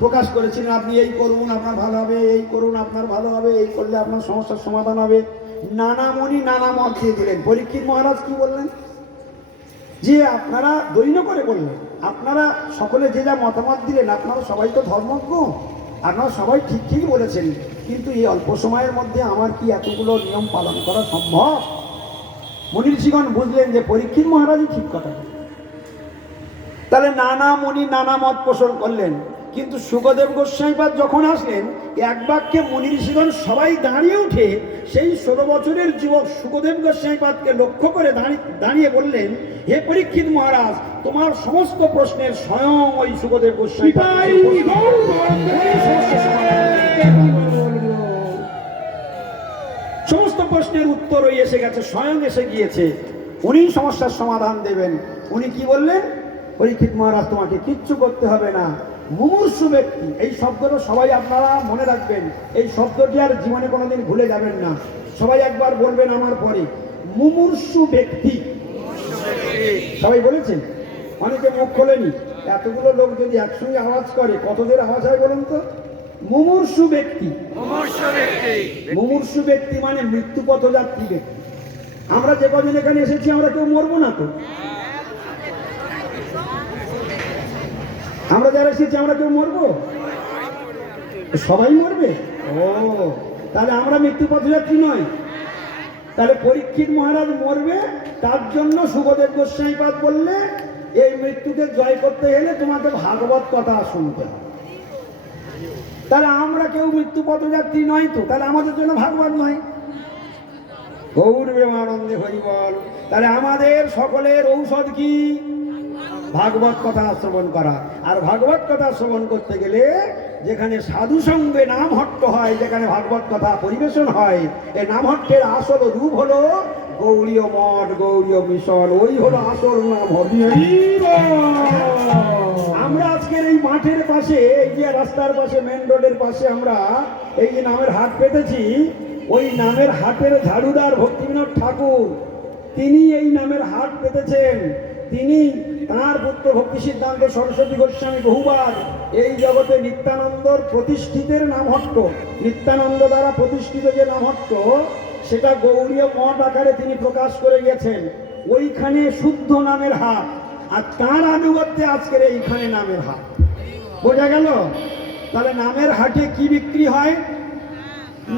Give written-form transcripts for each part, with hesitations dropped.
প্রকাশ করেছিলেন, আপনি এই করুন আপনার ভালো হবে, এই করুন আপনার ভালো হবে, এই করলে আপনার সমস্যার সমাধান হবে। নানা মুনি নানা মত দিয়ে দিলেন। পরীক্ষিত মহারাজ কি বললেন? যে আপনারা দৈন্য করে বললেন, আপনারা সকলে যে যা মতামত দিলেন, আপনারা সবাই তো ধর্মজ্ঞ, আপনারা সবাই ঠিক ঠিকই বলেছেন, কিন্তু এই অল্প সময়ের মধ্যে আমার কি এতগুলো নিয়ম পালন করা সম্ভব? মনীষীগণ বুঝলেন যে পরীক্ষিত মহারাজই ঠিক কথা। তাহলে নানা মুনি নানা মত পোষণ করলেন, কিন্তু শুকদেব গোস্বামীপাদ যখন আসলেন, এক বাক্যে মুনি ঋষিগণ সবাই দাঁড়িয়ে উঠে সেই 16 বছরের যুবক শুকদেব গোস্বামীপাদকে লক্ষ্য করে দাঁড়িয়ে বললেন, হে পরীক্ষিত মহারাজ, তোমার সমস্ত প্রশ্নের স্বয়ং ওই শুকদেব গোস্বামীপাদ সমস্ত প্রশ্নের উত্তর ওই এসে গেছে, স্বয়ং এসে গিয়েছে, উনি সমস্যার সমাধান দেবেন। উনি কি বললেন? পরীক্ষিত মহারাজ, তোমাকে কিচ্ছু করতে হবে না। মুমূর্ষু ব্যক্তি, এই শব্দটা সবাই আপনারা মনে রাখবেন, এই শব্দটি আর জীবনে কোনোদিন ভুলে যাবেন না। সবাই একবার বলবেন আমার পরে, মুমূর্ষু ব্যক্তি। সবাই বলেছেন? অনেকে মুখ খোলেনি। এতগুলো লোক যদি একসঙ্গে আওয়াজ করে, কতদের আওয়াজ হয় বলুন তো? মুমূর্ষু ব্যক্তি। মুমূর্ষু ব্যক্তি মানে মৃত্যু পথযাত্রী ব্যক্তি। আমরা যে কদিন এখানে এসেছি, আমরা কেউ মরবো না তো? আমরা যারা এসেছি, আমরা কেউ মরবো? সবাই মরবে? ও, তাহলে আমরা মৃত্যু পথযাত্রী নয়। তাহলে পরীক্ষিত মহারাজ মরবে, তার জন্য শুকদেব গোস্বামীপাদ বললে, এই মৃত্যুকে জয় করতে গেলে তোমাকে ভাগবত কথা শুনতে হবে। তাহলে আমরা কেউ মৃত্যু পথযাত্রী নয় তো, তাহলে আমাদের জন্য ভাগবত নয়। গৌর প্রেমানন্দে হরি বল। তাহলে আমাদের সকলের ঔষধ কি? ভাগবত কথা শ্রবণ করা। আর ভাগবত কথা শ্রবণ করতে গেলে যেখানে সাধু সঙ্গে নামহট্ট হয়, যেখানে ভাগবত কথা পরিবেশন হয়, এই নামহট্টের আসল রূপ হলো গৌড়ীয় মঠ, গৌড়ীয় মিশন, ওই হলো আসল নাম। আমরা আজকের এই মাঠের পাশে, এই যে রাস্তার পাশে, মেন রোডের পাশে আমরা এই যে নামের হাট পেতেছি, ওই নামের হাটের ঝাড়ুদার ভক্তিবিনোদ ঠাকুর, তিনি এই নামের হাট পেতেছেন। তিনি তাঁর পুত্র ভক্তি সিদ্ধান্ত সরস্বতী গোস্বামী বহুবার এই জগতে নিত্যানন্দর প্রতিষ্ঠিতের নামহট্ট, নিত্যানন্দ দ্বারা প্রতিষ্ঠিত যে নামহট্ট, সেটা গৌড়ীয় মঠ আকারে তিনি প্রকাশ করে গেছেন। ওইখানে শুদ্ধ নামের হাট, আর তাঁর আনুগত্যে আজকের এইখানে নামের হাট। বোঝা গেল? তাহলে নামের হাটে কি বিক্রি হয়?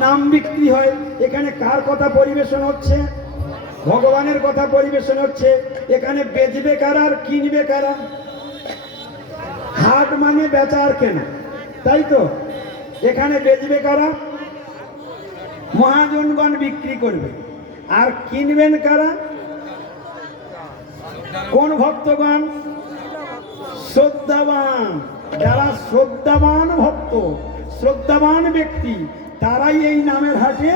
নাম বিক্রি হয়। এখানে কার কথা পরিবেশন হচ্ছে? ভগবানের কথা পরিবেশন হচ্ছে। এখানে বেচবে কারা আর কিনবে কারা? হাট মানে বেচা আর কেনা, তাই তো? এখানে বেচবে কারা? মহাজনগণ বিক্রি করবে। আর কিনবেন কারা? কোন ভক্তগণ? শ্রদ্ধাবান। যারা শ্রদ্ধাবান ভক্ত, শ্রদ্ধাবান ব্যক্তি, তারাই এই নামের হাটে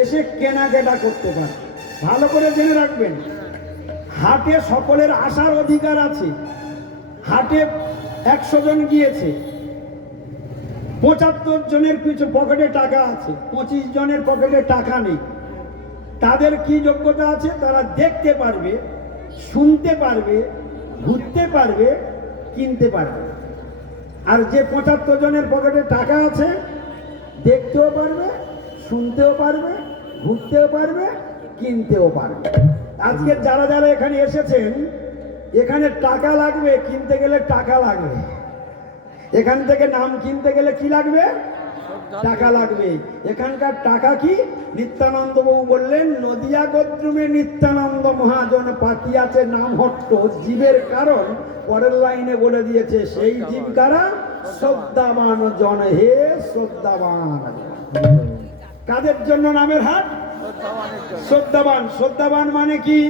এসে কেনাকাটা করতে পারে। ভালো করে জেনে রাখবেন, হাটে সকলের আসার অধিকার আছে। হাটে 100 জন গিয়েছে, 75 জনের কিছু পকেটে টাকা আছে, 25 জনের পকেটে টাকা নেই। তাদের কি যোগ্যতা আছে? তারা দেখতে পারবে, শুনতে পারবে, ঘুরতে পারবে, কিনতে পারবে। আর যে 75 জনের পকেটে টাকা আছে, দেখতেও পারবে, শুনতেও পারবে, ঘুরতেও পারবে, কিনতেও পারবে। আজকে যারা যারা এখানে এসেছেন, এখানে টাকা লাগবে, কিনতে গেলে টাকা লাগবে। এখান থেকে নাম কিনতে গেলে কি লাগবে? টাকা লাগবে। এখানকার টাকা কি? নিত্যানন্দ বাবু বললেন, নদিয়া গোত্রমে নিত্যানন্দ মহাজন পাতিয়াছে নামহট্ট জীবের কারণ। পরের লাইনে বলে দিয়েছে, সেই জীব কারা? শ্রদ্ধাবান জন। হে শ্রদ্ধাবান। কাদের জন্য নামের হাট? শ্রদ্ধাবান। শ্রদ্ধাবান মানে কি?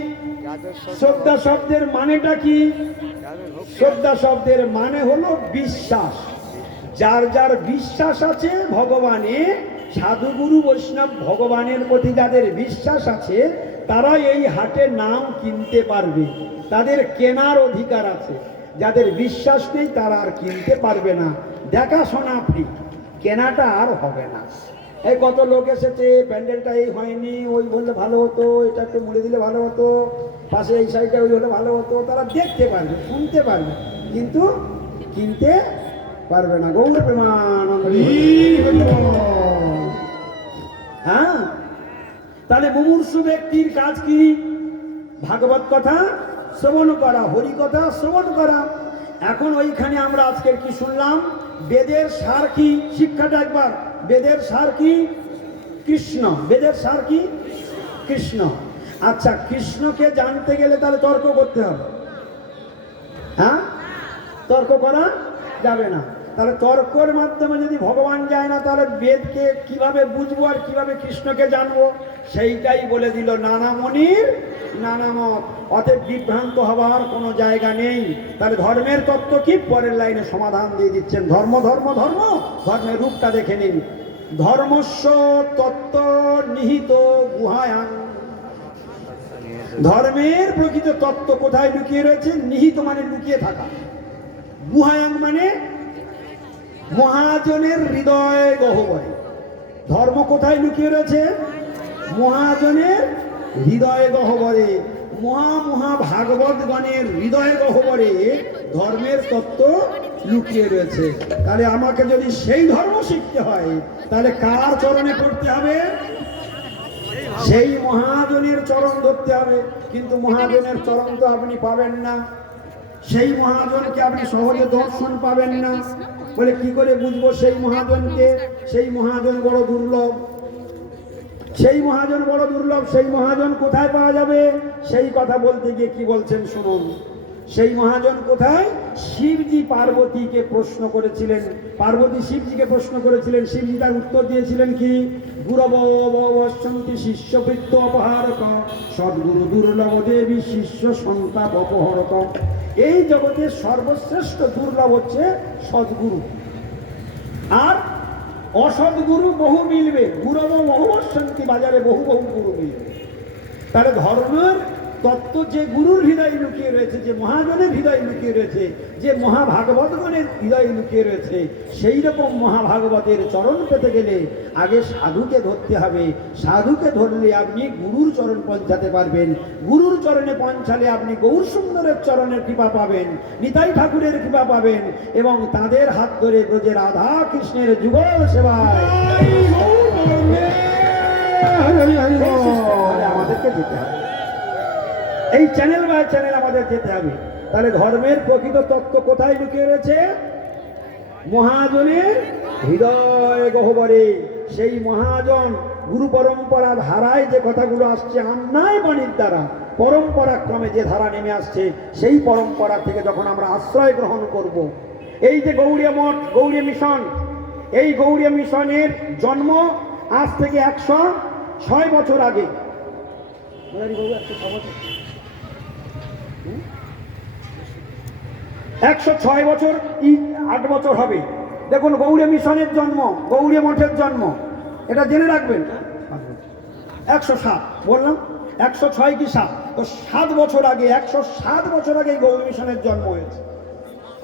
শ্রদ্ধা শব্দের মানেটা কি? শ্রদ্ধা শব্দের মানে হলো বিশ্বাস। যার যার বিশ্বাস আছে ভগবানে, সাধুগুরু বৈষ্ণব ভগবানের প্রতি যাদের বিশ্বাস আছে, তারা এই হাটে নাম কিনতে পারবে, তাদের কেনার অধিকার আছে। যাদের বিশ্বাস নেই, তারা আর কিনতে পারবে না। দেখাশোনা ফ্রি, কেনাটা আর হবে না। এই কত লোক এসেছে, প্যান্ডেলটা এই হয়নি, ওই বললে ভালো হতো, এটা একটু মুড়ে দিলে ভালো হতো, পাশে এই সাইডটা ওই হলে ভালো হতো। তারা দেখতে পারবে, শুনতে পারবে, কিন্তু কিনতে পারবে না। গৌর প্রেমানন্দ। হ্যাঁ, তাহলে মুমূর্ষু ব্যক্তির কাজ কি? ভাগবত কথা শ্রবণ করা, হরি কথা শ্রবণ করা। এখন ওইখানে আমরা আজকের কি শুনলাম? বেদের সার কি? শিক্ষাটা একবার, বেদের সার কি? কৃষ্ণ। বেদের সার কি? কৃষ্ণ। আচ্ছা, কৃষ্ণকে জানতে গেলে তাহলে তর্ক করতে হবে। হ্যাঁ, তর্ক করা যাবে না। তাহলে তর্কের মাধ্যমে যদি ভগবান যায় না, তাহলে বেদকে কিভাবে বুঝবো আর কিভাবে কৃষ্ণকে জানবো? সেইটাই বলে দিল নানা মনির নানা মত। অতএব বিভ্রান্ত হওয়ার কোনো জায়গা নেই। তাহলে ধর্মের তত্ত্ব কি? পরের লাইনে সমাধান দিয়ে দিচ্ছেন। ধর্ম ধর্ম ধর্ম, ধর্মের রূপটা দেখে নিন। ধর্মস্য তত্ত্ব নিহিত গুহায়াং। ধর্মের প্রকৃত তত্ত্ব কোথায় লুকিয়ে রয়েছে? নিহিত মানে লুকিয়ে থাকা, গুহায়াং মানে মহাজনের হৃদয় গহ্বরে। ধর্ম কোথায় লুকিয়ে রয়েছে? মহাজনের হৃদয় গহ্বরে। মহা ভাগবতগণের হৃদয় গহ্বরে ধর্মের তত্ত্ব লুকিয়ে রয়েছে। তাহলে আমাকে যদি সেই ধর্ম শিখতে হয়, তাহলে কার চরণে পড়তে হবে? সেই মহাজনের চরণ ধরতে হবে। কিন্তু মহাজনের চরণ তো আপনি পাবেন না, সেই মহাজনকে আপনি সহজে দর্শন পাবেন না। বলে কি করে বুঝবো সেই মহাজনকে? সেই মহাজন বড় দুর্লভ। সেই মহাজন বড় দুর্লভ। সেই মহাজন কোথায় পাওয়া যাবে? সেই কথা বলতে গিয়ে কি বলছেন শুনুন। সেই মহাজন কোথায়? শিবজি পার্বতীকে প্রশ্ন করেছিলেন। পার্বতী শিবজিকে প্রশ্ন করেছিলেন, শিবজি তার উত্তর দিয়েছিলেন কি? গুরবশন্তি শিষ্যবৃত্ত অপহারক সদ্গুরু দুর্লভ দেবী শিষ্য সন্তাপ অপহরক। এই জগতের সর্বশ্রেষ্ঠ দুর্লভ হচ্ছে সদ্গুরু, আর অসদ্গুরু বহু মিলবে। গুরব বহুবশন্তি, বাজারে বহু বহু গুরু মিলবে। তাহলে ধর্মের তত্ত্ব যে গুরুর হৃদয়ে লুকিয়ে রয়েছে, যে মহাজনের হৃদয়ে লুকিয়ে রয়েছে, যে মহাভাগবতগণের হৃদয়ে লুকিয়ে রয়েছে, সেই রকম মহাভাগবতের চরণ পেতে গেলে আগে সাধুকে ধরতে হবে। সাধুকে ধরলে আপনি গুরুর চরণ পৌঁছাতে পারবেন। গুরুর চরণে পৌঁছালে আপনি গৌর সুন্দরের চরণের কৃপা পাবেন, নিতাই ঠাকুরের কৃপা পাবেন, এবং তাদের হাত ধরে ব্রজে রাধা কৃষ্ণের যুগল সেবায় আমাদেরকে যেতে হবে। এই চ্যানেল বাই চ্যানেল আমাদের যেতে হবে। তাহলে ধর্মের প্রকৃত তত্ত্ব কোথায় লুকিয়ে রয়েছে? মহাজনের হৃদয় গহ্বরে। সেই মহাজন গুরু পরম্পরা ধারায় যে কথাগুলো আসছে, অন্যায় বাণীর দ্বারা পরম্পরা ক্রমে যে ধারা নেমে আসছে, সেই পরম্পরা থেকে যখন আমরা আশ্রয় গ্রহণ করব। এই যে গৌড়ীয় মঠ, গৌড়ীয় মিশন, এই গৌড়ীয় মিশনের জন্ম আজ থেকে 106 বছর আগে। 106 বছর, 8 বছর হবে। দেখুন গৌড়ীয় মিশনের জন্ম, গৌড়ীয় মঠের জন্ম, এটা জেনে রাখবেন। 107 বললাম, 106 কি 7? তো 7 বছর আগে, 107 বছর আগে গৌড় মিশনের জন্ম হয়েছে।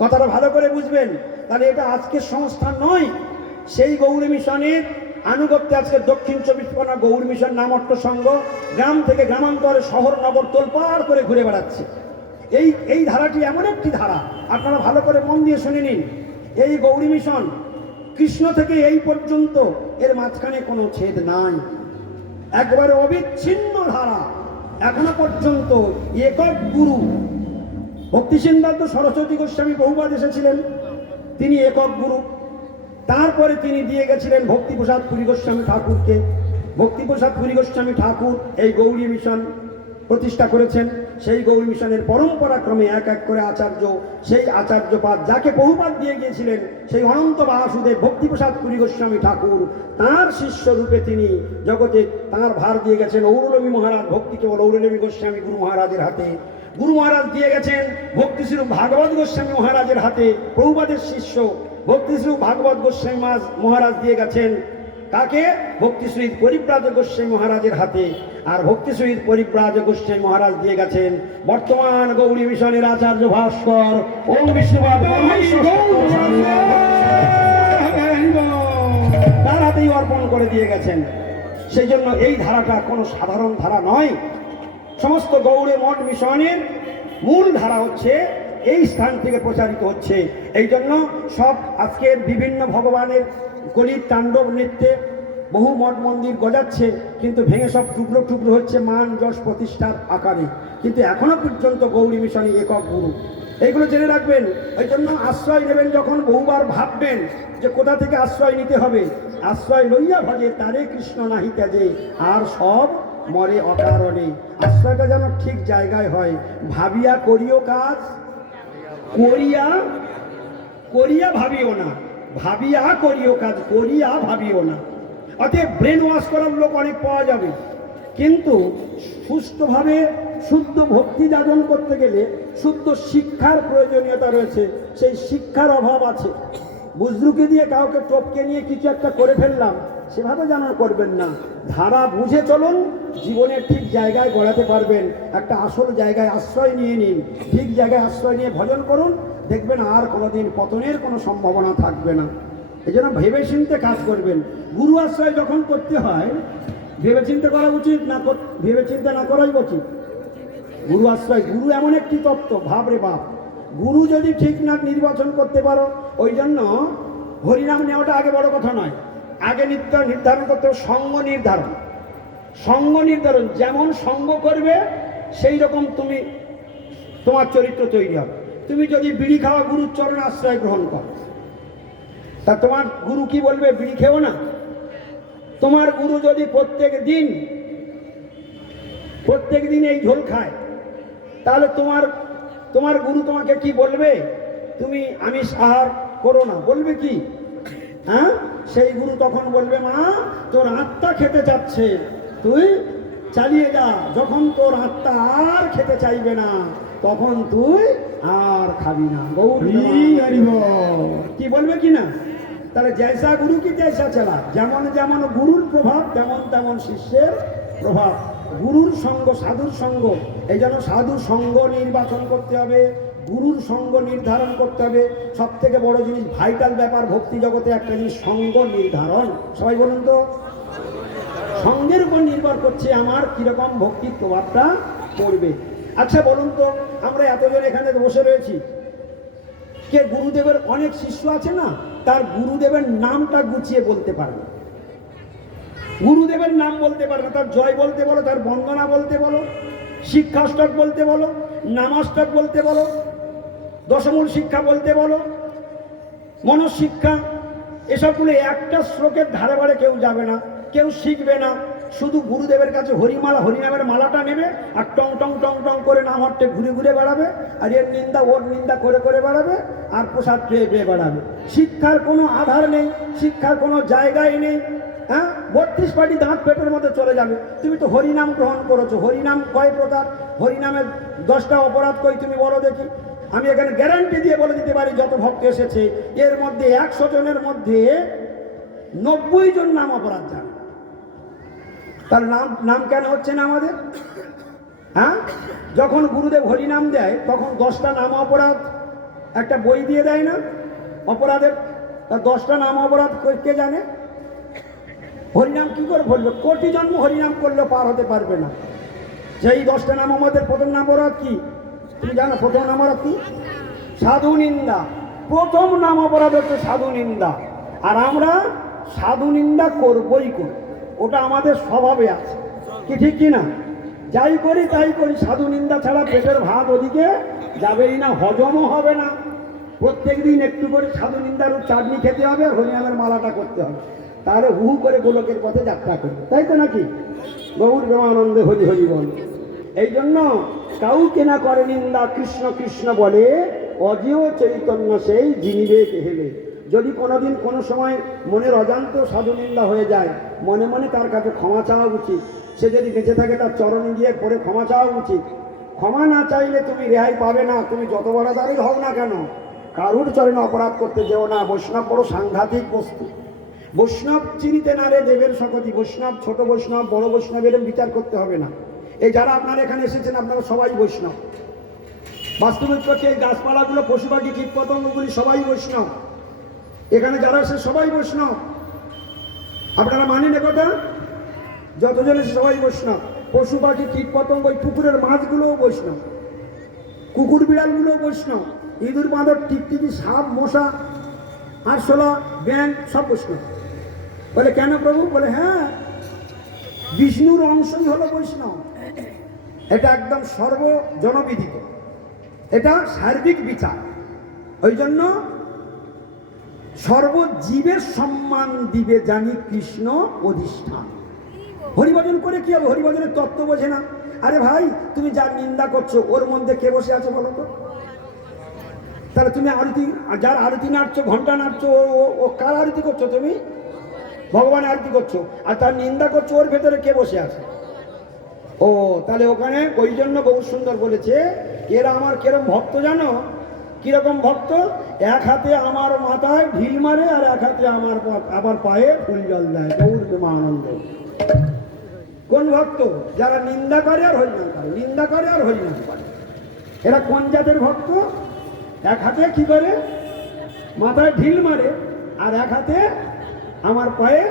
কথাটা ভালো করে বুঝবেন। তাহলে এটা আজকের সংস্থা নয়। সেই গৌড় মিশনের আনুগত্যে আজকে দক্ষিণ 24 পরগনা গৌড় মিশন নামট্ট সংঘ গ্রাম থেকে গ্রামান্তরে শহর নগর তোলপাড় করে ঘুরে বেড়াচ্ছে। এই ধারাটি এমন একটি ধারা, আপনারা ভালো করে মন দিয়ে শুনে নিন। এই গৌড়ী মিশন কৃষ্ণ থেকে এই পর্যন্ত, এর মাঝখানে কোনো ছেদ নাই, একবারে অবিচ্ছিন্ন ধারা। এখনো পর্যন্ত একক গুরু ভক্তি সিদ্ধান্ত সরস্বতী গোস্বামী বহুবার এসেছিলেন, তিনি একক গুরু। তারপরে তিনি দিয়ে গেছিলেন ভক্তিপ্রসাদ পুরী গোস্বামী ঠাকুরকে। ভক্তিপ্রসাদ পুরী গোস্বামী ঠাকুর এই গৌড়ী মিশন প্রতিষ্ঠা করেছেন। সেই গৌড় মিশনের পরম্পরা ক্রমে এক এক করে আচার্য, সেই আচার্যপাদ যাকে বহুপাত দিয়ে গিয়েছিলেন, সেই অনন্ত বাসুদেব ভক্তিপ্রসাদ পুরী গোস্বামী ঠাকুর, তাঁর শিষ্য রূপে তিনি জগতে তাঁর ভার দিয়ে গেছেন ঔরলবী মহারাজ। ভক্তি কেবল ঔরলবী গোস্বামী গুরু মহারাজের হাতে। গুরু মহারাজ দিয়ে গেছেন ভক্তিস্বরূপ ভাগবত গোস্বামী মহারাজের হাতে। প্রভুপাদের শিষ্য ভক্তিস্বরূপ ভাগবত গোস্বামী মহারাজ দিয়ে গেছেন কাকে? ভক্তিশ্রী পরিব্রাজ গোস্বামী মহারাজের হাতে। আর ভক্তিশ্রী পরিব্রাজ গোস্বামী মহারাজ দিয়ে গেছেন বর্তমান গৌড়ী মিশনের আচার্য ভাস্কর ওম বিষ্ণুপাদ তার হাতেই অর্পণ করে দিয়ে গেছেন। সেই জন্য এই ধারাটা কোনো সাধারণ ধারা নয়। সমস্ত গৌড়ে মঠ মিশনের মূল ধারা হচ্ছে এই স্থান থেকে প্রচারিত হচ্ছে। এই জন্য সব আজকের বিভিন্ন ভগবানের কলির তাণ্ডব নৃত্যে বহু মঠ মন্দির গজাচ্ছে, কিন্তু ভেঙে সব টুকরো টুকরো হচ্ছে মান যশ প্রতিষ্ঠার আকারে। কিন্তু এখনো পর্যন্ত গৌরী মিশনে একক গুরু, এইগুলো জেনে রাখবেন। এই জন্য আশ্রয় নেবেন যখন বহুবার ভাববেন যে কোথা থেকে আশ্রয় নিতে হবে। আশ্রয় লইয়া ভজে তারে কৃষ্ণ নাহি ত্যাজে, আর সব মরে অকারণে। আশ্রয়টা যেন ঠিক জায়গায় হয়। ভাবিয়া করিও কাজ, করিয়া করিয়া ভাবিও না, ভাবিয়া করিও কাজ, করিয়া ভাবিও না। অতএব ব্রেন ওয়াশ করার লোক অনেক পাওয়া যাবে, কিন্তু সুস্থভাবে শুদ্ধ ভক্তি যাজন করতে গেলে শুদ্ধ শিক্ষার প্রয়োজনীয়তা রয়েছে। সেই শিক্ষার অভাব আছে। বুজরুকি দিয়ে কাউকে টপকে নিয়ে কিছু একটা করে ফেললাম, সেভাবে যেন করবেন না। ধারা বুঝে চলুন, জীবনে ঠিক জায়গায় গড়াতে পারবেন। একটা আসল জায়গায় আশ্রয় নিয়ে নিন, ঠিক জায়গায় আশ্রয় নিয়ে ভজন করুন, দেখবেন আর কোনোদিন পতনের কোনো সম্ভাবনা থাকবে না। এই জন্য ভেবে চিন্তে কাজ করবেন। গুরু আশ্রয় যখন করতে হয় ভেবে চিন্তে করা উচিত না, ভেবে চিন্তে না করাই উচিত। গুরু আশ্রয়, গুরু এমন একটি তত্ত্ব, ভাব রে বাপ। গুরু যদি ঠিক না নির্বাচন করতে পারো, ওই জন্য হরিনাম নেওয়াটা আগে বড় কথা নয়। আগে নির্ধারণ করতে হবে সঙ্গ নির্ধারণ। সঙ্গ নির্ধারণ, যেমন সঙ্গ করবে সেই রকম তুমি তোমার চরিত্র তৈরি হবে। তুমি যদি বিড়ি খাওয়া গুরুর চরণ আশ্রয় গ্রহণ করো, তা তোমার গুরু কি বলবে? বিড়ি খেও না। তোমার গুরু যদি প্রত্যেক দিন এই ঝোল খায়, তাহলে তোমার গুরু তোমাকে কি বলবে? তুমি আমিষ আহার করো না, বলবে কি? হ্যাঁ, সেই গুরু তখন বলবে, মা তোর আত্মা খেতে চাচ্ছে, তুই চালিয়ে যা। যখন তোর আত্মা আর খেতে চাইবে না, তখন তুই আর খাবি না। গৌরী কি বলবে কি না? তাহলে জয়সা গুরু কি জয়সা চলা। যেমন যেমন গুরুর প্রভাব, তেমন তেমন শিষ্যের প্রভাব। গুরুর সঙ্গ, সাধুর সঙ্গ। এই জন্য সাধু সঙ্গ নির্বাচন করতে হবে, গুরুর সঙ্গ নির্ধারণ করতে হবে। সব থেকে বড় জিনিস, ভাইটাল ব্যাপার ভক্তি জগতে একটা জিনিস, সঙ্গ নির্ধারণ। সবাই বলুন তো, সঙ্গের উপর নির্ভর করছে আমার কিরকম ভক্তির প্রভাবটা পড়বে। আচ্ছা বলুন তো, আমরা এতজন এখানে বসে রয়েছি, কে গুরুদেবের অনেক শিষ্য আছে না, তার গুরুদেবের নামটা গুছিয়ে বলতে পারে না? গুরুদেবের নাম বলতে পারে না। তার জয় বলতে বলো, তার বন্দনা বলতে বলো, শিক্ষাষ্টক বলতে বলো, নামাষ্টক বলতে বলো, দশমূল শিক্ষা বলতে বলো, মনশিক্ষা, এসবগুলো একটা শ্লোকের ধারে বারে কেউ যাবে না, কেউ শিখবে না। শুধু গুরুদেবের কাছে হরিনামের মালাটা নেবে, আর টং টং টং টং করে নাম হট্টে ঘুরে ঘুরে বেড়াবে, আর এর নিন্দা ওর নিন্দা করে করে বেড়াবে, আর প্রসাদ পেয়ে পেয়ে বেড়াবে। শিক্ষার কোনো আধার নেই, শিক্ষার কোনো জায়গায় নেই। হ্যাঁ, 32 পাটি দাঁত পেটের মধ্যে চলে যাবে। তুমি তো হরিনাম গ্রহণ করেছো। হরিনাম কয় প্রকার? হরিনামের 10টা অপরাধ কই তুমি বলো দেখি। আমি এখানে গ্যারান্টি দিয়ে বলে দিতে পারি, যত ভক্ত এসেছে এর মধ্যে 100 জনের মধ্যে 90 জন নাম অপরাধ জানে। তার নাম কেন হচ্ছে না আমাদের? হ্যাঁ, যখন গুরুদেব হরিনাম দেয় তখন 10টা নাম অপরাধ একটা বই দিয়ে দেয় না অপরাধের? তার 10টা নাম অপরাধ কে জানে? হরিনাম কি করে বলবে? কোটি জন্ম হরিনাম করলে পার হতে পারবে না। সেই 10টা নাম আমাদের প্রথম নাম অপরাধ কি তুমি জানো? প্রথম নাম অপরাধ কি? সাধু নিন্দা। প্রথম নাম অপরাধ হচ্ছে সাধু নিন্দা। আর আমরা সাধু নিন্দা করবই করি, ওটা আমাদের স্বভাবে আছে, কি ঠিক কি না? যাই করি তাই করি, সাধু নিন্দা ছাড়া পেটের ভাত ওদিকে যাবেই না, হজমও হবে না। প্রত্যেক দিন একটু করে সাধু নিন্দার চাটনি খেতে হবে, হরিনামের মালাটা করতে হবে, তাহলে হু করে গোলকের পথে যাত্রা করবে, তাই তো নাকি? গৌর প্রেমানন্দে হরি হরি বল। এই জন্য কাউকে না করে নিন্দা, কৃষ্ণ কৃষ্ণ বলে, অজেয় চৈতন্য সেই জিনিবে হেলে। যদি কোনোদিন কোনো সময় মনের অজান্ত সাধু নিন্দা হয়ে যায়, মনে মনে তার কাছে ক্ষমা চাওয়া উচিত। সে যদি বেঁচে থাকে তার চরণে গিয়ে পরে ক্ষমা চাওয়া উচিত। ক্ষমা না চাইলে তুমি রেহাই পাবে না, তুমি যত বড় দাঁড়িয়ে হও না কেন। কারুর চরণে অপরাধ করতে যেও না। বৈষ্ণব বড় সাংঘাতিক বস্তু। বৈষ্ণব চিনিতে না রে দেবের শকতি। বৈষ্ণব ছোট বৈষ্ণব বড় বৈষ্ণবের বিচার করতে হবে না। এই যারা আপনারা এখানে এসেছেন আপনারা সবাই বৈষ্ণব। বাস্তবিক পক্ষে এই গাছপালাগুলো, পশু পাখি, কীট পতঙ্গগুলি সবাই বৈষ্ণব। এখানে যারা এসে সবাই বৈষ্ণব। আপনারা মানেন কথা? যতজন এসে সবাই বৈষ্ণব। পশু পাখি, কীট পতঙ্গ, ওই পুকুরের মাছগুলোও বৈষ্ণব। কুকুর বিড়ালগুলো বৈষ্ণব, ইঁদুর বাঁদর টিকটিকি সাপ মশা আরশোলা ব্যাঙ সব বৈষ্ণব। বলে কেন প্রভু? বলে হ্যাঁ, বিষ্ণুর অংশই হলো বৈষ্ণব। এটা একদম সর্বজনবিদিত, এটা সার্বিক বিচার। ওই জন্য সর্বজীবের সম্মান দিবে জানি কৃষ্ণ অধিষ্ঠান। হরিভজন করে কি হবে? হরিভজনের তত্ত্ব বোঝে না। আরে ভাই, তুমি যার নিন্দা করছো ওর মধ্যে কে বসে আছে বলো তো? তাহলে তুমি আরতি, যার আরতি নাড়ছো, ঘন্টা নাড়ছো, ও কার আরতি করছো? তুমি ভগবানের আরতি করছো। আর তার নিন্দা করছো, ওর ভেতরে কে বসে আছে? ও, তাহলে ওখানে ওই জন্য গৌর সুন্দর বলেছে, এরা আমার কিরকম ভক্ত জানো? কিরকম ভক্ত? এক হাতে আমার মাথায় ঢিল মারে আর এক হাতে আমার পায়ে ফুল জল দেয়। গৌর প্রেমানন্দ। কোন ভক্ত? যারা নিন্দা করে আর হরিনাম করে, নিন্দা করে আর হরিনাম করে। এরা কোন জাতের ভক্ত? এক হাতে কি করে মাথায় ঢিল মারে আর এক হাতে আমার পায়ে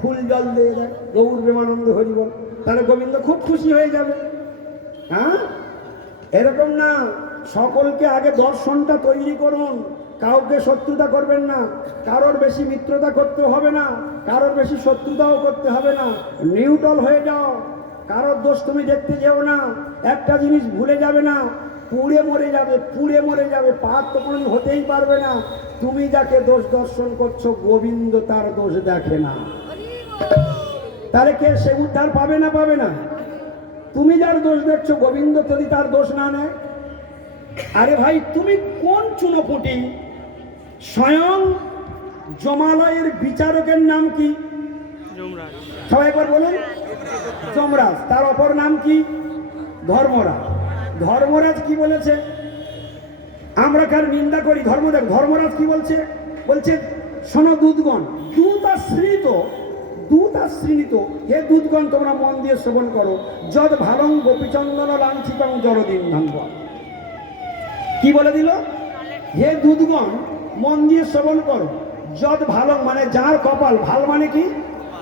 ফুল জল দিয়ে দেয়। গৌর প্রেমানন্দ হরি বল। তাহলে গোবিন্দ খুব খুশি হয়ে যাবে। হ্যাঁ, এরকম না। সকলকে আগে দর্শনটা তৈরি করুন। কাউকে শত্রুতা করবেন না, কারোর বেশি মিত্রতা করতে হবে না, কারোর বেশি শত্রুতাও করতে হবে না। নিউট্রাল হয়ে যাও। কারোর দোষ তুমি দেখতে যেও না। একটা জিনিস ভুলে যাবে না, পুড়ে মরে যাবে, পুড়ে মরে যাবে। পাপ তো কোনো হতেই পারবে না। তুমি যাকে দোষ দর্শন করছো, গোবিন্দ তার দোষ দেখে না। তাহলে কে সে উদ্ধার পাবে না? পাবে না। তুমি যার দোষ দেখছো, গোবিন্দ যদি তার দোষ না নেয়। আরে ভাই, তুমি কোন চুনোপুটি? স্বয়ং যমালয়ের বিচারকের নাম কি? সবাই একবার বলুন। যমরাজ। তার অপর নাম কি? ধর্মরাজ। ধর্মরাজ কি বলেছে? আমরা কার নিন্দা করি? ধর্মরাজ কি বলছে? বলছে শোনো দূতগণ, দূত আশ্রিত হে দূতগণ, তোমরা মন দিয়ে শ্রবণ করো। যদ ভালং গোপীচন্দন লাঞ্ছিতং জলদিন্ধন। কি বলে দিল? হে দূতগণ, মন দিয়ে শ্রবণ করো। যদ ভালং মানে যার কপাল, ভাল মানে কি?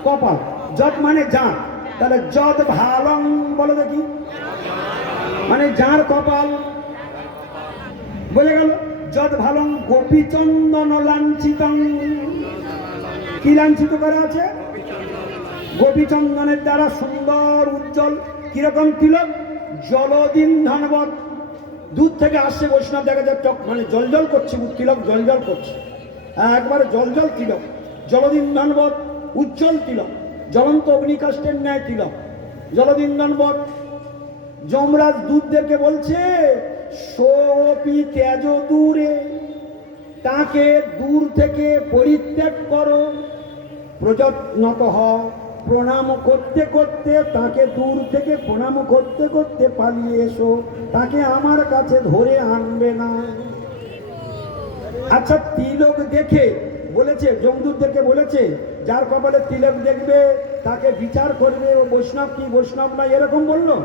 কপাল। যদ মানে যার। তাহলে যদ ভালং বলে দেখি, মানে যার কপাল। বলে গেল যদ ভালং গোপীচন্দন লাঞ্ছিতং। কি লাঞ্ছিত করা আছে? গোপীচন্দনের দ্বারা সুন্দর উজ্জ্বল। কিরকম তিলক? জলদিন্ধনবৎ। দূর থেকে আসছে বৈষ্ণব, দেখা যায় মানে জলজল করছে, তিলক জলজল করছে, একবারে জলজল তিলক। জলদিন্ধনবৎ, উজ্জ্বল তিলক, জ্বলন্ত অগ্নিকাষ্ঠের ন্যায় তিলক, জলদিন্ধনবৎ। যমরাজ দূতদেরকে বলছে, সোপি তেজ দূরে, তাকে দূর থেকে পরিত্যাগ করো। প্রযত্নত হও, প্রণাম করতে করতে, তাকে দূর থেকে প্রণাম করতে করতে পালিয়ে এসো। তাকে আমার কাছে ধরে আনবে না। আচ্ছা, তিলক দেখে বলেছে, যমদূতদেরকে বলেছে, যার কপালে তিলক দেখবে তাকে বিচার করবে, ও বৈষ্ণব কি বৈষ্ণব না, এরকম বললো?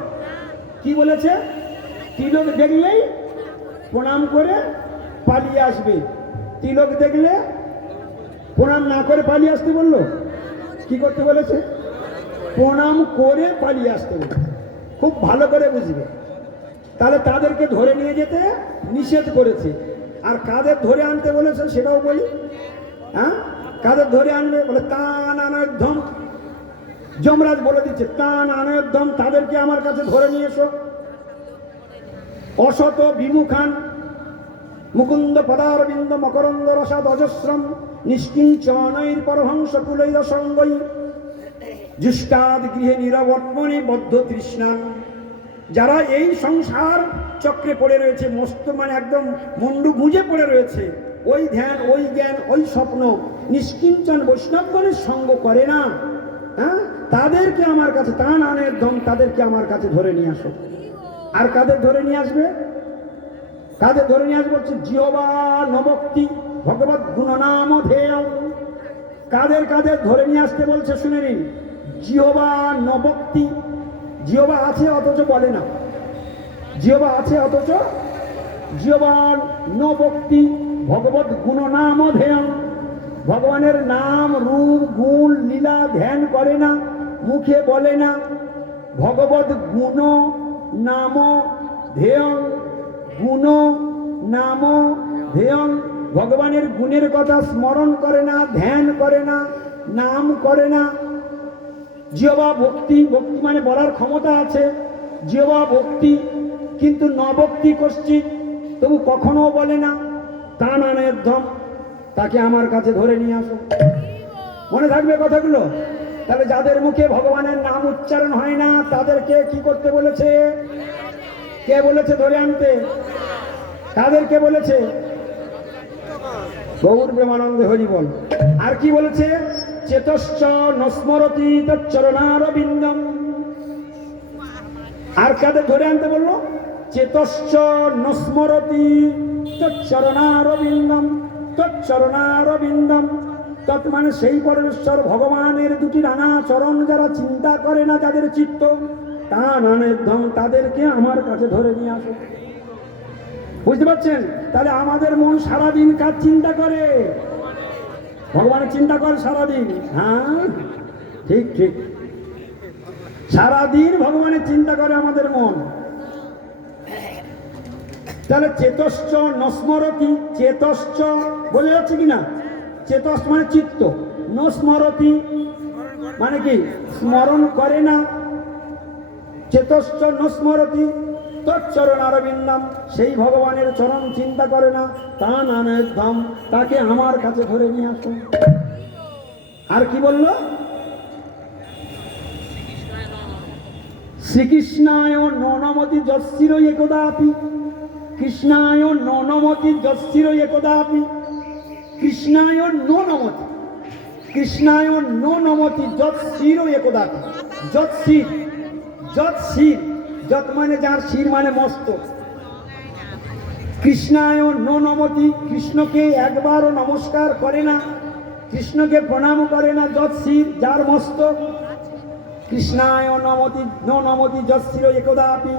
কি বলেছে? তিলক দেখলেই প্রণাম করে পালিয়ে আসবে। তিলক দেখলে প্রণাম না করে পালিয়ে আসতে বললো? কি করতে বলেছে? প্রণাম করে পালিয়ে আসতে বলেছে। খুব ভালো করে বুঝবে। তাহলে তাদেরকে ধরে নিয়ে যেতে নিষেধ করেছে। আর কাদের ধরে আনতে বলেছে সেটাও বলি। হ্যাঁ, কাদের ধরে আনবে? বলে তান আনয়ধ্যম। যমরাজ বলে দিচ্ছে তান আনয়ধ্যম, তাদেরকে আমার কাছে ধরে নিয়ে এসো। অসত বিমুখান মুকুন্দ পদারবিন্দ মকরন্দ রসাদ অজস্রম নিষ্কিঞ্চনৈর পরহংস কুলৈর সঙ্গই জুষ্টাদ গৃহে নিরবর্তমণি বদ্ধ তৃষ্ণান। যারা এই সংসার চক্রে পড়ে রয়েছে, মস্ত মানে একদম মুন্ডু গুঁজে পড়ে রয়েছে, ওই ধ্যান, ওই জ্ঞান, ওই স্বপ্ন, নিষ্কিঞ্চন বৈষ্ণবগণের সঙ্গ করে না, হ্যাঁ, তাদেরকে আমার কাছে, তান আনয়ধ্যম, তাদেরকে আমার কাছে ধরে নিয়ে আসো। আর কাদের ধরে নিয়ে আসবে? কাদের ধরে নিয়ে আসবে? হচ্ছে জিহ্বা নবক্তি ভগবত গুণনাম ধেয়। কাদের কাদের ধরে নিয়ে আসতে বলছে শুনে নিন। জিহ্বা নবক্তি, জিহ্বা আছে অথচ বলে না, জিহ্বা আছে অথচ জিহ্বা নবক্তি ভগবত গুণনাম ধেয়। ভগবানের নাম রূপ গুণ লীলা ধ্যান করে না, মুখে বলে না। ভগবত গুণ নাম ধেয়, গুণ নাম ধ্যেয়ং, ভগবানের গুণের কথা স্মরণ করে না, ধ্যান করে না, নাম করে না। জিহ্বা ভক্তি, ভক্তি মানে বলার ক্ষমতা আছে, জিহ্বা ভক্তি, কিন্তু নভক্তি কশ্চিৎ, তবু কখনো বলে না। তা নানের ধম, তাকে আমার কাছে ধরে নিয়ে আসো। মনে থাকবে কথাগুলো। তাহলে যাদের মুখে ভগবানের নাম উচ্চারণ হয় না তাদেরকে কি করতে বলেছে? কে বলেছে ধরে আনতে? তাদেরকে বলেছে? গৌর প্রেমানন্দে হরি বল। আর কি বলেছে? চেতশ্চ নস্মরতি তচ্চরণারবিন্দম। আর কাদের ধরে আনতে বললো? চেতশ্চ নস্মরতি তচ্চরণারবিন্দম, তচ্চরণারবিন্দম। তৎ মানে সেই পরমেশ্বর ভগবানের দুটি রানা চরণ যারা চিন্তা করে না, যাদের চিত্ত তা নানেদম, তাদেরকে আমার কাছে ধরে নিয়ে আসো। বুঝতে পারছেন? তাহলে আমাদের মন সারাদিন কার চিন্তা করে? ভগবানের চিন্তা করে সারাদিন। হ্যাঁ, ঠিক ঠিক, সারাদিন ভগবানের চিন্তা করে আমাদের মন। তাহলে চেতশ্চ নস্মরতি, চেতশ্চ বোঝা যাচ্ছে কিনা? চেতস মানে চিত্ত, নস্মরতি মানে কি? স্মরণ করে না। চেতশ্চ নস্মরতি তচ্চরণারবিন্দম, সেই ভগবানের চরণ চিন্তা করে না। তা নানেদম, তাকে আমার কাছে ধরে নিয়ে আসো। আর কি বলল? শ্রীকৃষ্ণায় ননমতি যস্যির একদাপি, কৃষ্ণায় ননমতি যস্যির একদাপি, কৃষ্ণায় ননমতি, কৃষ্ণায় ননমতি যৎশির একদাপি। যৎশির, যৎশির, যৎ মানে যার, শির মানে মস্তক। কৃষ্ণায় ননমতি, কৃষ্ণকে একবারও নমস্কার করে না, কৃষ্ণকে প্রণাম করে না। যৎশির, যার মস্তক। কৃষ্ণায় নমতি নমতি যৎশির একদাপি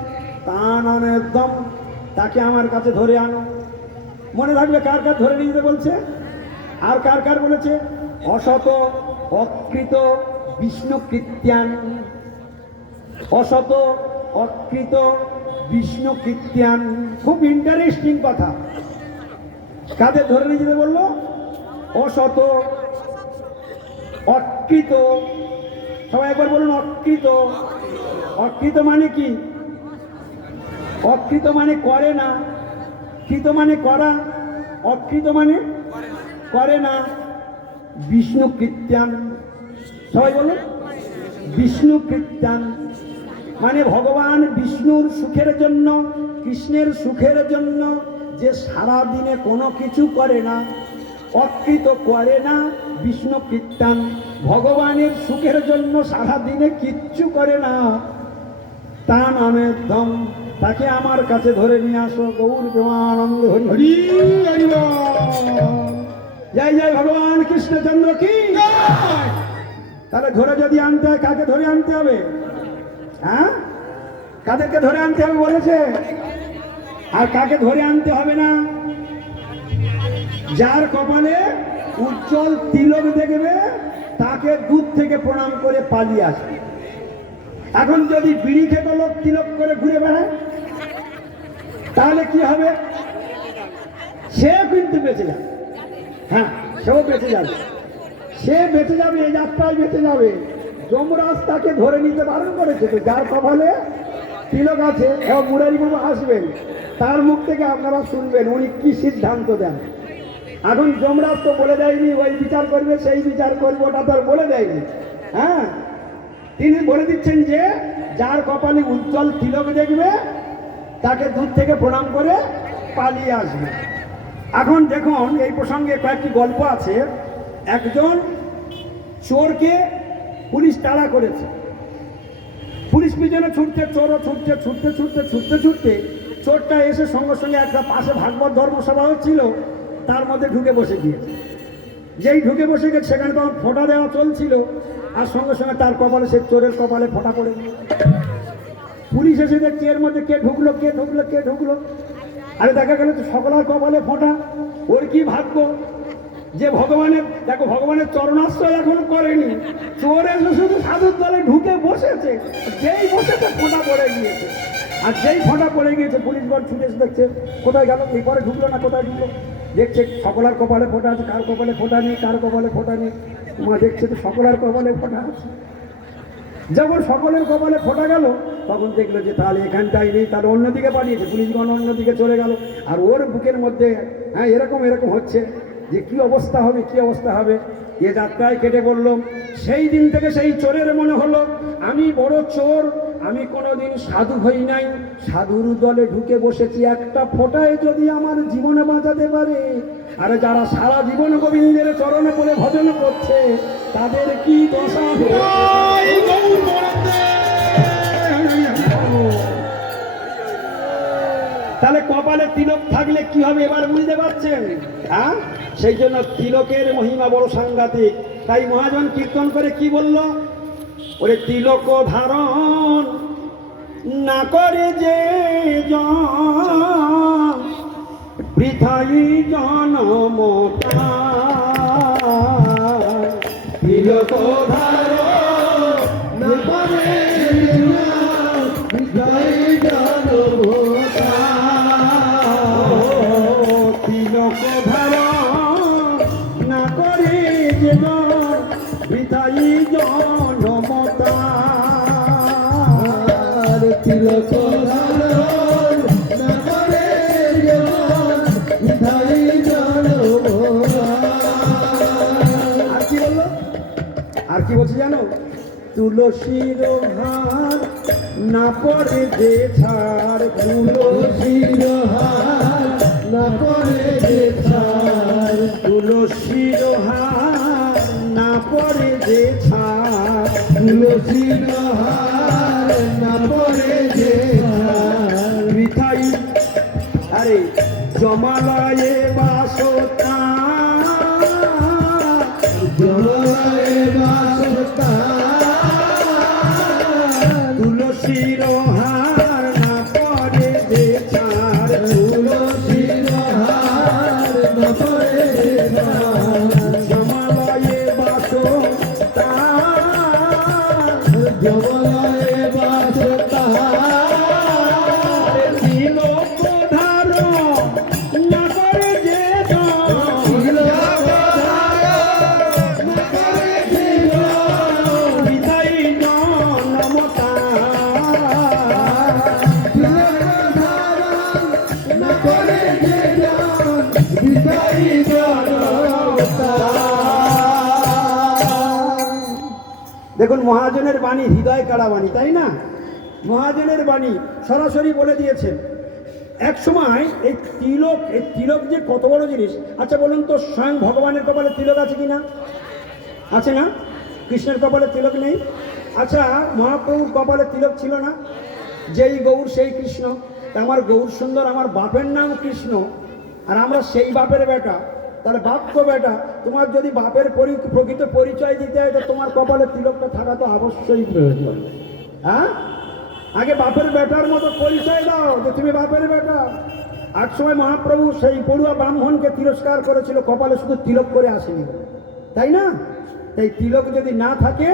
তানানেদম, তাকে আমার কাছে ধরে আনো। মনে রাখবে কার কার ধরে নিয়ে যেতে বলছে? আর কার কার বলেছে? অসত অকৃত বিষ্ণু কৃত্যান, অসত অকৃত বিষ্ণু কৃত্যান। খুব ইন্টারেস্টিং কথা। কাদের ধরে নিয়ে যেতে বললো? অসত অকৃত। সবাই একবার বলুন অকৃত। অকৃত মানে কি? অকৃত মানে করে না, কৃত মানে করা, অকৃত মানে করে না। বিষ্ণু কৃত্যান, সবাই বলুন বিষ্ণু কৃত্যান মানে ভগবান বিষ্ণুর সুখের জন্য, কৃষ্ণের সুখের জন্য যে সারা দিনে কোনো কিছু করে না, অকৃত করে না। বিষ্ণু কীর্তন, ভগবানের সুখের জন্য সারা দিনে কিচ্ছু করে না, তা নামের দম, তাকে আমার কাছে ধরে নিয়ে আসো। গৌর প্রেমানন্দ হরি হরি হরি বল। জয় জয় ভগবান কৃষ্ণচন্দ্র কি জয়। তাহলে ধরে যদি আনতে হয়, কাকে ধরে আনতে হবে? হ্যাঁ, কাদেরকে ধরে আনতে হবে বলেছে? আর কাকে ধরে আনতে হবে না? যার কপালে উজ্জ্বল তিলক দেখবে তাকে দূর থেকে প্রণাম করে পালিয়ে আসবে। এখন যদি বিড়ি খেতে লোক তিলক করে ঘুরে বেড়ায় তাহলে কি হবে? সে কিন্তু বেঁচে যাবে। হ্যাঁ, সেও বেঁচে যাবে, সে বেঁচে যাবে, এই যাত্রায় বেঁচে যাবে। যমরাজ তাকে ধরে নিতে বারণ করেছে। তো যার কপালে তিলক আছে, মুরারি বাবু আসবেন, তার মুখ থেকে আপনারা শুনবেন উনি কি সিদ্ধান্ত দেন। এখন যমরাজ তো বলে দেয়নি ওই বিচার করবে সেই বিচার করবে, ওটা তো আর বলে দেয়নি। হ্যাঁ, তিনি বলে দিচ্ছেন যে যার কপালে উজ্জ্বল তিলক দেখবে তাকে দূর থেকে প্রণাম করে পালিয়ে আসবে। এখন দেখুন এই প্রসঙ্গে কয়েকটি গল্প আছে। একজন চোরকে পুলিশ তাড়া করেছে, পুলিশ পিছনে ছুটতে, চোরও ছুটতে ছুটতে ছুটতে ছুটতে ছুটতে চোরটা এসে সঙ্গে সঙ্গে একটা পাশে ভাগবত ধর্মসভা হচ্ছিল, তার মধ্যে ঢুকে বসে গিয়েছে। যেই ঢুকে বসে গেছে সেখানে তখন ফোঁটা দেওয়া চলছিল, আর সঙ্গে সঙ্গে তার কপালে, সে চোরের কপালে ফোঁটা পড়ে গেল। পুলিশ এসে দেখছে এর মধ্যে কে ঢুকলো কে ঢুকলো কে ঢুকলো। আরে দেখা গেল তো সকলের কপালে ফোঁটা। ওর কি ভাগ্য যে ভগবানের, দেখো ভগবানের চরণাশ্রয় এখন করেনি, চোর এসে শুধু সাধুর দলে ঢুকে বসেছে, যেই বসেছে ফোঁটা পড়ে গিয়েছে। আর যেই ফোঁটা পড়ে গিয়েছে পুলিশ বল ছুটে এসে দেখছে কোথায় গেল, এই পরে ঢুকলো না কোথায় ঢুকলো, দেখছে সকলার কপালে ফোঁটা আছে, কার কপালে ফোঁটা নেই, কার কপালে ফোঁটা নেই। মা দেখছে তো সকলের কপালে ফোঁটা আছে। যখন সকলের কপালে ফোঁটা গেল তখন দেখলো যে তাহলে এখানটাই নেই, তাহলে অন্যদিকে পাঠিয়েছে, পুলিশগণ অন্যদিকে চলে গেল। আর ওর বুকের মধ্যে হ্যাঁ এরকম হচ্ছে যে কি অবস্থা হবে, কি অবস্থা হবে। এ যাত্রায় কেটে বলল। সেই দিন থেকে সেই চোরের মনে হলো আমি বড় চোর, আমি কোনোদিন সাধু হই নাই, সাধুর দলে ঢুকে বসেছি, একটা ফোঁটায় যদি আমার জীবনে বাঁচাতে পারে। আরে যারা সারা জীবন গোবিন্দের চরণে পড়ে ভজন করছে তাদের কি দশা হবে। তাহলে কপালে তিলক থাকলে কি হবে এবার বুঝতে পারছেন? হ্যাঁ, সেই জন্য তিলকের মহিমা বড় সাংঘাতিক। তাই মহাজন কীর্তন করে কি বলল, ওরে তিলক ধারণ না করে যে জন বৃথাই জনমতা, তিলক ধারণ না করে বৃথাই জনমতা, তিলক ধারণ না করে যে জন বৃথাই জনমতা, তিলক ধারণ না করে যে জন বৃথাই জনমতা। আর কি বললো, আর কি বলছি জানো, তুলসীর হার না পরে যে ছাড়, তুলসীর হার না পরে যে ছাড়, তুলসীর হার না পরে যে ছাড়, তুলসীর হার না পরে যে ছাড়, বৃথাই আরে জমালয়ে বাসতা, জমালয়ে বাসতা, তুলসীর হার না পরে যে ছাড়, তুলসীর হার না পরে যে ছাড়, জমালয়ে বাসতা, জমালয়ে বাসতা, তিলক ধারণ না করে যে জন, তিলক ধারণ না করে যে জন বৃথাই জনমতা, তিলক ধারণ না করে যে জন বৃথাই জনমতা। দেখুন মহাজনের বাণী হৃদয় কাড়া বাণী, তাই না? মহাজনের বাণী সরাসরি বলে দিয়েছেন। এক সময় এই তিলক যে কত বড় জিনিস। আচ্ছা বলুন তো, স্বয়ং ভগবানের কপালে তিলক আছে কি না? আছে না? কৃষ্ণের কপালে তিলক নেই? আচ্ছা মহাপ্রভুর কপালে তিলক ছিল না? যেই গৌর সেই কৃষ্ণ। আমার গৌর সুন্দর, আমার বাপের নাম কৃষ্ণ, আর আমরা সেই বাপের বেটা। তাহলে বাপ তো বেটা, তোমার যদি বাপের প্রকৃত পরিচয় দিতে হয় তো তোমার কপালে তিলকটা থাকা তো অবশ্যই প্রয়োজন। হ্যাঁ, আগে বাপের বেটার মতো পরিচয় দাও যে তুমি বাপের বেটা। এক সময় মহাপ্রভু সেই পড়ুয়া ব্রাহ্মণকে তিরস্কার করেছিল, কপালে শুধু তিলক করে আসেনি, তাই না? তাই তিলক যদি না থাকে,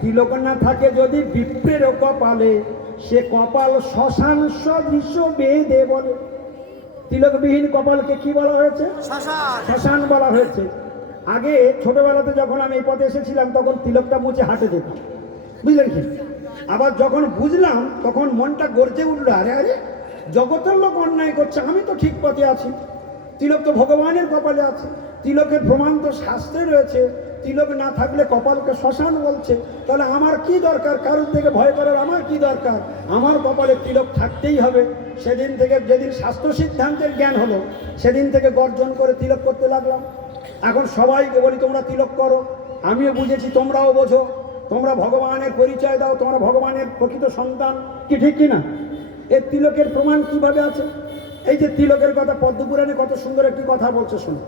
তিলক না থাকে যদি বিপ্রের কপালে, সে কপাল শ্মশান সদৃশ বেদে বলে। তিলকবিহীন কপালকে কি বলা হয়েছে? শ্মশান বলা হয়েছে। আগে ছোটবেলাতে যখন আমি এই পথে এসেছিলাম তখন তিলকটা মুছে হাঁটে যেতাম, বুঝলেন কি? আবার যখন বুঝলাম তখন মনটা গর্জে উঠলো, আরে আরে জগতের লোক অন্যায় করছে, আমি তো ঠিক পথে আছি। তিলক তো ভগবানের কপালে আছে, তিলকের প্রমাণ তো শাস্ত্রে রয়েছে। তিলক না থাকলে কপালকে শ্মশান বলছে, তাহলে আমার কি দরকার কারোর থেকে ভয় করার? আমার কি দরকার? আমার কপালে তিলক থাকতেই হবে। সেদিন থেকে, যেদিন শাস্ত্র সিদ্ধান্তের জ্ঞান হলো, সেদিন থেকে গর্জন করে তিলক করতে লাগলাম। এখন সবাইকে বলি তোমরা তিলক করো, আমিও বুঝেছি তোমরাও বোঝো, তোমরা ভগবানের পরিচয় দাও, তোমরা ভগবানের প্রকৃত সন্তান, কি ঠিক কিনা? এর তিলকের প্রমাণ কিভাবে আছে? এই যে তিলকের কথা পদ্মপুরাণে কত সুন্দর একটি কথা বলছে, শোনো।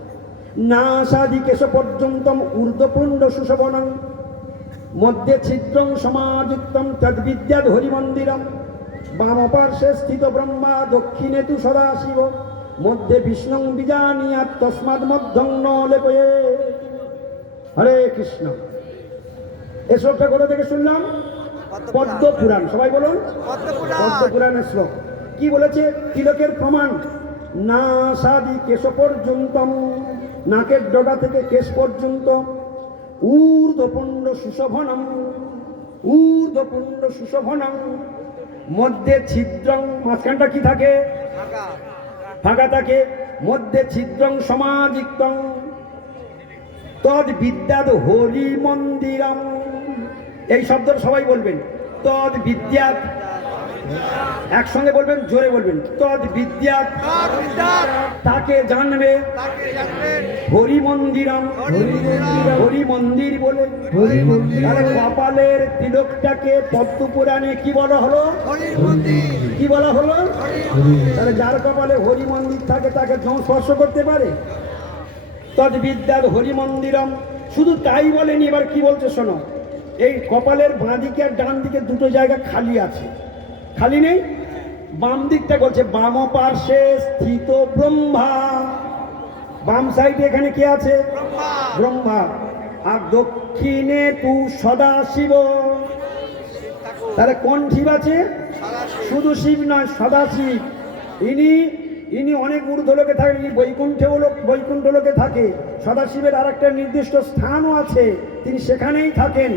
না সাদি কেশ পর্যন্তম ঊর্ধ্বপুণ্ড সুশোভনং মধ্যে ছিদ্রং সমাযুক্তম তদ্বিদ্যাদ হরিমন্দিরম বাম পার্শ্বে স্থিত ব্রহ্মা দক্ষিণে তু সদাশিব মধ্যে বিষ্ণুং বিজানিয়াৎ তস্মাৎ মধ্যং ন লেপয়ে। হরে কৃষ্ণ। এ শ্লোকটা কোথা থেকে শুনলাম? পদ্ম পুরাণ, সবাই বলুন পদ্ম পুরাণের শ্লোক। কি বলেছে? তিলকের প্রমাণ না সাদি কেশ পর্যন্তম, নাকের ডগা থেকে কেশ পর্যন্ত, ঊর্ধ্বপুণ্ড সুশোভনম, ঊর্ধ্বপুণ্ড সুশোভনম, মধ্যে ছিদ্রং, মাঝখানটা কি থাকে? ফাঁকা থাকে। মধ্যে ছিদ্রং সমাযুক্তং, তদ বিদ্যাদ হরি মন্দিরম। এই শব্দটা সবাই বলবেন, তদ বিদ্যাত, একসঙ্গে বলবেন, জোরে বলবেন, তদ বিদ্যাত, তাকে জানবে, হরি মন্দিরম, হরি মন্দির বলে। তাহলে কপালের তিলকটাকে পদ্ম পুরাণে কি বলা হলো? কি বলা হলো? তাহলে যার কপালে হরি মন্দির থাকে তাকে স্পর্শ করতে পারে? তদ বিদ্যাত হরি মন্দিরম। শুধু তাই বলেনি, এবার কি বলছে শোনো। এই কপালের বাঁ দিকে আর ডান দিকে দুটো জায়গা খালি আছে, খালি নেই? বাম দিকটা বলছে বাম পার্শ্বে স্থিত ব্রহ্মা, বাম সাইডে এখানে কি আছে? ব্রহ্মা। আর দক্ষিণে তু সদাশিব। তাহলে কোন শিব আছে? শুধু শিব নয়, সদাশিব। ইনি অনেক ঊর্ধ্ব লোকে থাকেন, ইনি বৈকুণ্ঠ লোকে থাকে। সদাশিবের আর একটা নির্দিষ্ট স্থানও আছে, তিনি সেখানেই থাকেন,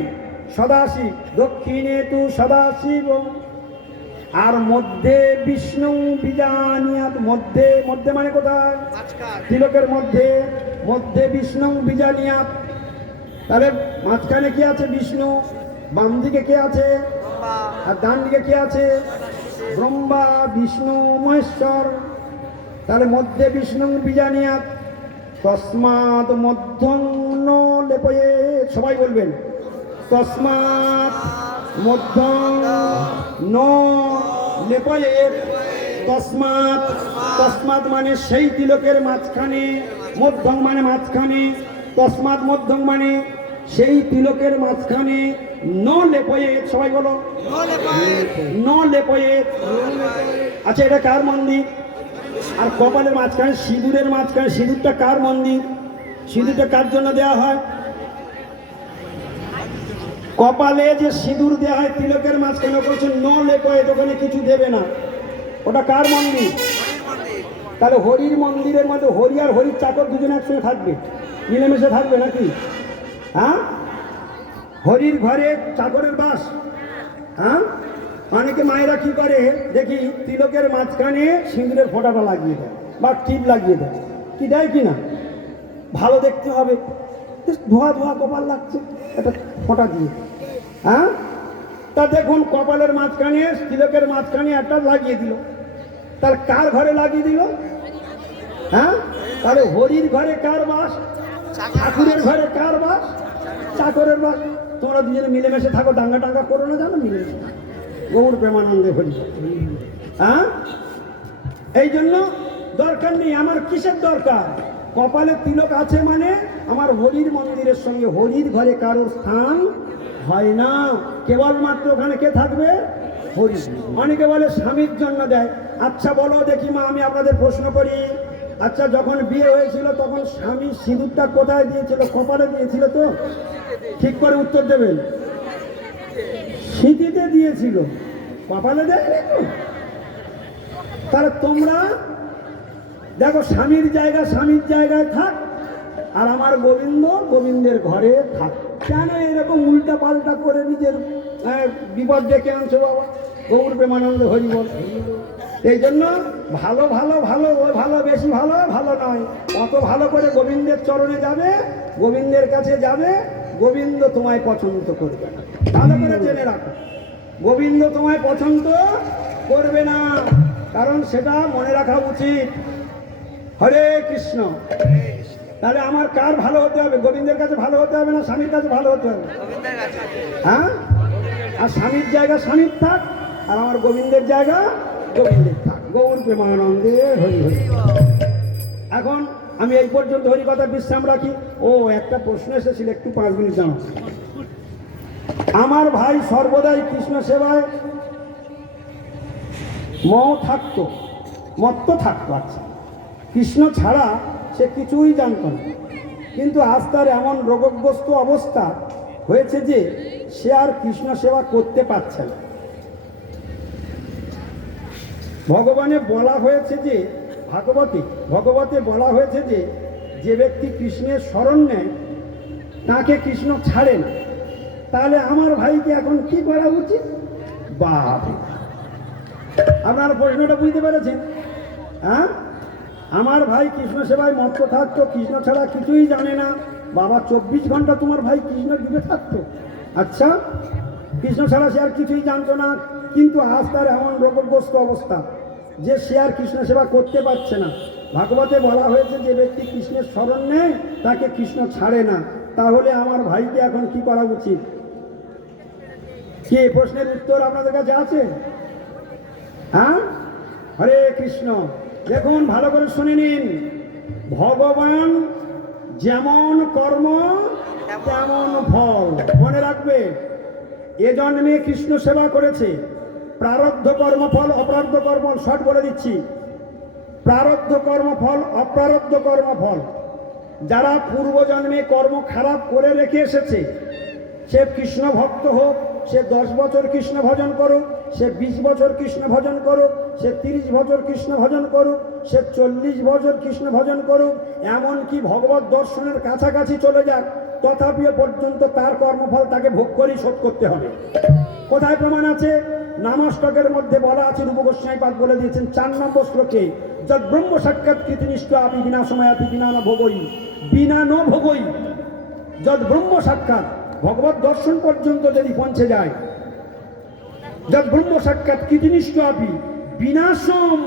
সদাশিব। দক্ষিণে তু সদাশিব। আর মধ্যে বিষ্ণু বীজানিয়াত, মধ্যে, মধ্যে মানে কোথায়? তিলকের মধ্যে, মধ্যে বিষ্ণু বীজানিয়াত। তাহলে মাঝখানে কি আছে? বিষ্ণু। বাম দিকে কে আছে? আর ডান দিকে কে আছে? ব্রহ্মা, বিষ্ণু, মহেশ্বর। তাহলে মধ্যে বিষ্ণু বীজানিয়াত, তস্মাৎ মধ্যং ন লেপয়ে। সবাই বলবেন, তস্মাৎ মধ্যং ন লেপয়ে। তস্মাৎ, তস্মাৎ মানে সেই তিলকের মাঝখানে, মধ্যং মানে মাঝখানে, তস্মাৎ মধ্যং মানে সেই তিলকের মাঝখানে, ন লেপয়ে। সবাই বলো, ন লেপয়ে। আচ্ছা, এটা কার মন্দির? আর কপালের মাঝখানে, সিঁদুরের মাঝখানে, সিঁদুরটা কার মন্দির? সিঁদুরটা কার জন্য দেওয়া হয়? কপালে যে সিঁদুর দেওয়া হয় তিলকের মাঝখানে, বলছে ন লেপয়ে, ওখানে কিছু দেবে না। ওটা কার মন্দির? তাহলে হরির মন্দিরের মধ্যে হরি আর হরির চাকর দুজনে একসঙ্গে থাকবে, মিলেমিশে থাকবে নাকি? হ্যাঁ, হরির ঘরে চাকরের বাস। হ্যাঁ, অনেকে মায়েরা কি করে দেখি, তিলকের মাঝখানে সিঁদুরের ফোঁটাটা লাগিয়ে দেয় বা টিপ লাগিয়ে দেয়। কি দেয় কি না? ভালো দেখতে হবে, ধোয়া ধোয়া কপাল লাগছে, একটা ফোঁটা দিয়ে। হ্যাঁ, তা দেখুন কপালের মাঝখানে, তিলকের মাঝখানে একটা লাগিয়ে দিল। তার কার ঘরে লাগিয়ে দিল? হ্যাঁ, তাহলে হরির ঘরে কার বাস? ঠাকুরের ঘরে কার বাস? চাকরের বাস। তোমরা দুজনে মিলেমিশে থাকো, ডাঙ্গা টাঙ্গা করো না, জানো, মিলেমিশে গৌর প্রেমানন্দে হরি। হ্যাঁ, এই জন্য দরকার নেই আমার। কিসের দরকার? কপালে তিলক আছে মানে আমার হরির মন্দিরের সঙ্গে, হরির ঘরে কারোর স্থান হয় না, কেবলমাত্র ওখানে কে থাকবে? হরি। অনেকে বলে স্বামীর জন্য দেয়। আচ্ছা বলো দেখি মা, আমি আপনাদের প্রশ্ন করি, আচ্ছা যখন বিয়ে হয়েছিল তখন স্বামী সিঁদুরটা কোথায় দিয়েছিল? কপালে দিয়েছিল তো? ঠিক করে উত্তর দেবেন। সিঁথিতে দিয়েছিল, কপালে দেয়নি তো। তাহলে তোমরা দেখো, স্বামীর জায়গা স্বামীর জায়গায় থাক, আর আমার গোবিন্দ গোবিন্দের ঘরে থাক। কেন এরকম উল্টা পাল্টা করে নিজের বিপদ ডেকে আনছো বাবা? গৌর প্রেমানন্দ হরি বল। এই জন্য ভালো ভালো ভালো, ওই ভালো বেশি ভালো ভালো নয়, অত ভালো করে গোবিন্দের চরণে যাবে, গোবিন্দের কাছে যাবে, গোবিন্দ তোমায় পছন্দ করবে না। ভালো করে জেনে রাখো, গোবিন্দ তোমায় পছন্দ করবে না, কারণ সেটা মনে রাখা উচিত। হরে কৃষ্ণ। তাহলে আমার কার ভালো হতে হবে? গোবিন্দের কাছে ভালো হতে হবে না স্বামীর কাছে ভালো হতে হবে? হ্যাঁ, আর স্বামীর জায়গা স্বামীর থাক, আর আমার গোবিন্দের জায়গা গোবিন্দের থাক। গৌর প্রেমানন্দে হরি হরি। এখন আমি এই পর্যন্ত হরি কথা বিশ্রাম রাখি। ও একটা প্রশ্ন এসেছিল, একটু 5 মিনিট জানো। আমার ভাই সর্বদাই কৃষ্ণ সেবায় মত্ত থাকতো। আচ্ছা, কৃষ্ণ ছাড়া সে কিছুই জানত না, কিন্তু আজ তার এমন রোগগ্রস্ত অবস্থা, হয়েছে যে সে আর কৃষ্ণ সেবা করতে পারছে না। ভগবানে বলা হয়েছে যে ভগবতে বলা হয়েছে যে যে ব্যক্তি কৃষ্ণের শরণ নেয় তাকে কৃষ্ণ ছাড়ে না। তাহলে আমার ভাইকে এখন কি করা উচিত? বাবা, আপনার প্রশ্নটা বুঝতে পেরেছেন? হ্যাঁ, আমার ভাই কৃষ্ণ সেবায় মত্ত থাকতো, কৃষ্ণ ছাড়া কিছুই জানে না। বাবা, 24 ঘন্টা তোমার ভাই কৃষ্ণ দিবে থাকতো। আচ্ছা, কৃষ্ণ ছাড়া সে আর কিছুই জানতো না, কিন্তু আজ তার এমন রোগগ্রস্ত অবস্থা যে সে আর কৃষ্ণ সেবা করতে পারছে না। ভাগবতে বলা হয়েছে যে ব্যক্তি কৃষ্ণের শরণ নেয় তাকে কৃষ্ণ ছাড়ে না। তাহলে আমার ভাইকে এখন কি করা উচিত? কি প্রশ্নের উত্তর আপনাদের কাছে আছে? হ্যাঁ, হরে কৃষ্ণ। দেখুন, ভালো করে শুনে নিন। ভগবান যেমন কর্ম তেমন ফল। মনে রাখবে, এ জন্মে কৃষ্ণ সেবা করেছে, প্রারব্ধ কর্মফল, অপ্রারব্ধ কর্মফল। শর্ট বলে দিচ্ছি, প্রারব্ধ কর্মফল, অপ্রারব্ধ কর্মফল। যারা পূর্বজন্মে কর্ম খারাপ করে রেখে এসেছে, সে কৃষ্ণ ভক্ত হোক, সে 10 বছর কৃষ্ণ ভজন করুক, সে 20 বছর কৃষ্ণ ভজন করুক, সে 30 বছর কৃষ্ণ ভজন করুক, সে 40 বছর কৃষ্ণ ভজন করুক, এমনকি ভগবত দর্শনের কাছাকাছি চলে যাক, তথাপিও পর্যন্ত তার কর্মফল তাকে ভোগ করেই শোধ করতে হবে। কোথায় প্রমাণ আছে? নামাষ্টকের মধ্যে বলা আছে, রূপ গোস্বামী পাদ বলে দিয়েছেন 4 নম্বর শ্লোকে, যদ ব্রহ্ম সাক্ষাৎ কৃতিনিষ্ঠ আপি বিনা সময়াপি বিনা ন ভোগই, বিনা ন ভোগই। যদ ব্রহ্ম সাক্ষাৎ, ভগবত দর্শন পর্যন্ত যদি পৌঁছে যায়, যদ ব্রহ্ম সাক্ষাৎ কৃতিনিষ্ঠ আপি, বিনাশম,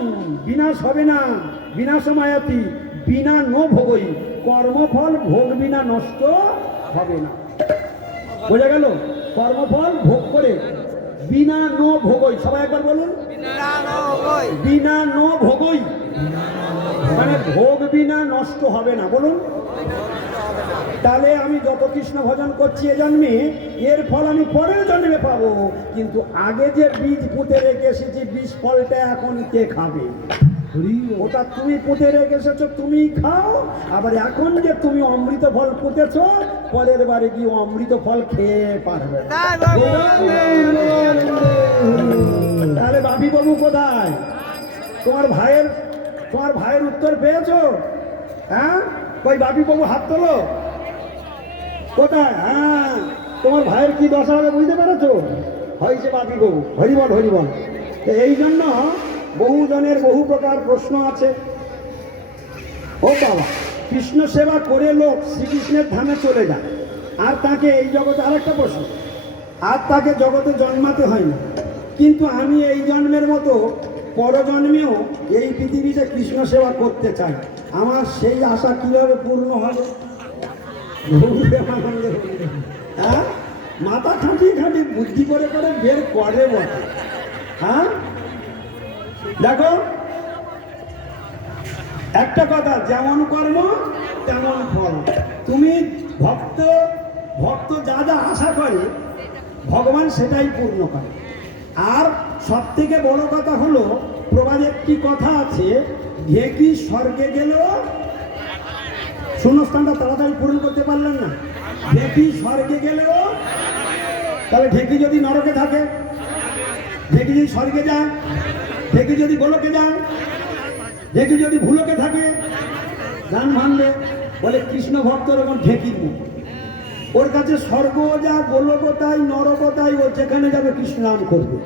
বিনাশ হবে না, বিনা সময়াপি বিনা ন ভোগই, কর্মফল ভোগ বিনা নষ্ট হবে না। বোঝা গেল? কর্মফল ভোগ করে বিনা ন ভোগই। সবাই একবার বলুন, বিনা ন ভোগই, মানে ভোগ বিনা নষ্ট হবে না। বলুন, তাহলে আমি যত কৃষ্ণ ভজন করছি এ জন্মে, এর ফল আমি পরের জন্মে পাবো, কিন্তু আগে যে বীজ পুঁতে রেখে এসেছি, বীজ ফলটা এখন কে খাবে? ওটা তুমি পুঁতে রেখে এসেছো, তুমি খাও। আবার এখন যে তুমি অমৃত ফল পুঁতেছো, পরের বারে গিয়ে অমৃত ফল খেয়ে পারবে। তাহলে বাপি বাবু কোথায়? তোমার ভাইয়ের উত্তর পেয়েছো? হ্যাঁ, ওই বাপি বাবু হাত তোলো। কোথায়? হ্যাঁ, তোমার ভাইয়ের কি দশা হবে বুঝতে পেরেছো? হয়েছে বাপি বাবু। হরিবল হরিবল। এই জন্য বহুজনের বহু প্রকার প্রশ্ন আছে। ও বাবা, কৃষ্ণ সেবা করে লোক শ্রীকৃষ্ণের ধামে চলে যায়, আর তাকে এই জগতে, আরেকটা প্রশ্ন, আর তাকে জগতে জন্মাতে হয় না, কিন্তু আমি এই জন্মের মতো পরজন্মেও এই পৃথিবীতে কৃষ্ণ সেবা করতে চাই, আমার সেই আশা কিভাবে পূর্ণ হবে? হ্যাঁ, মাথা খাটিয়ে খাটিয়ে বুদ্ধি করে করে বের করে বটে। হ্যাঁ, দেখো একটা কথা, যেমন কর্ম তেমন ফল। তুমি ভক্ত যা যা আশা করে ভগবান সেটাই পূর্ণ করে। আর সব থেকে বড় কথা হলো, প্রবাদ একটি কথা আছে, ঢেকি স্বর্গে গেলেও, শূন্যস্থানটা তাড়াতাড়ি পূরণ করতে পারলেন না, ঢেকি স্বর্গে গেলেও, তাহলে ঢেকি যদি নরকে থাকে, ঢেকি যদি স্বর্গে যায়, ঢেকি যদি গোলকে যায়, ঢেকি যদি ভুলকে থাকে, গান ভাঙবে। বলে কৃষ্ণ ভক্তর ওরকম ঢেকির মুখ, ওর কাছে স্বর্গ যা, গোলক তাই, নরক তাই, ও যেখানে যাবে কৃষ্ণ নাম করবে।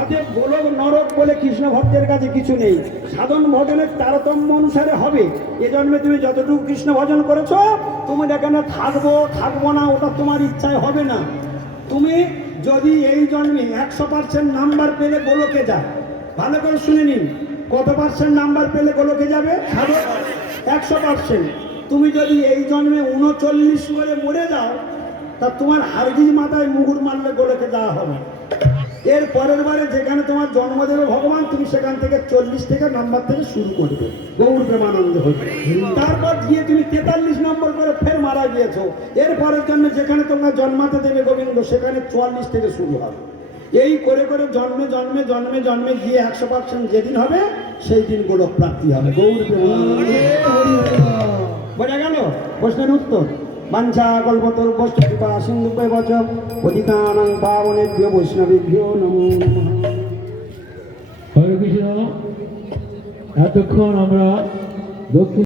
অতএব গোলক নরক বলে কৃষ্ণ ভক্তের কাছে কিছু নেই। সাধন ভজনের তারতম্য অনুসারে হবে। এ জন্মে তুমি যতটুকু কৃষ্ণ ভজন করেছো, তুমি এখানে থাকবো না, ওটা তোমার ইচ্ছায় হবে না। তুমি যদি এই জন্মে 100% নাম্বার পেলে গোলকে যাও, ভালো করে শুনে নিন, কত পার্সেন্ট নাম্বার পেলে গোলকে যাবে? 100%। তুমি যদি এই জন্মে 39 করে মরে যাও, তা তোমার হারগিজ মাথায় মুগুর মারলে গোলকে যাওয়া হবে। এর পরের বারে যেখানে তোমার জন্ম দেবে ভগবান, তুমি সেখান থেকে 40 থেকে নাম্বার থেকে শুরু করবে, গৌর প্রেমানন্দ হবে। তারপর গিয়ে তুমি 43 নম্বর করে ফের মারা গিয়েছো, এর পরের জন্য যেখানে তোমরা জন্মাতে দেবে গোবিন্দ, সেখানে 44 থেকে শুরু হবে। এই করে করে জন্মে জন্মে জন্মে জন্মে গিয়ে 100% যেদিন হবে, সেই দিন গোলক প্রাপ্তি হবে। গৌর প্রেমানন্দ। বোঝা গেল প্রশ্নের উত্তর? বাঞ্ছা কল্পতরুভ্যশ্চ কৃপা সিন্ধুভ্যেব চ পতিতানাং পাবনেভ্যো বৈষ্ণবেভ্যো নমো নমঃ। হরে কৃষ্ণ। এতক্ষণ আমরা দক্ষিণ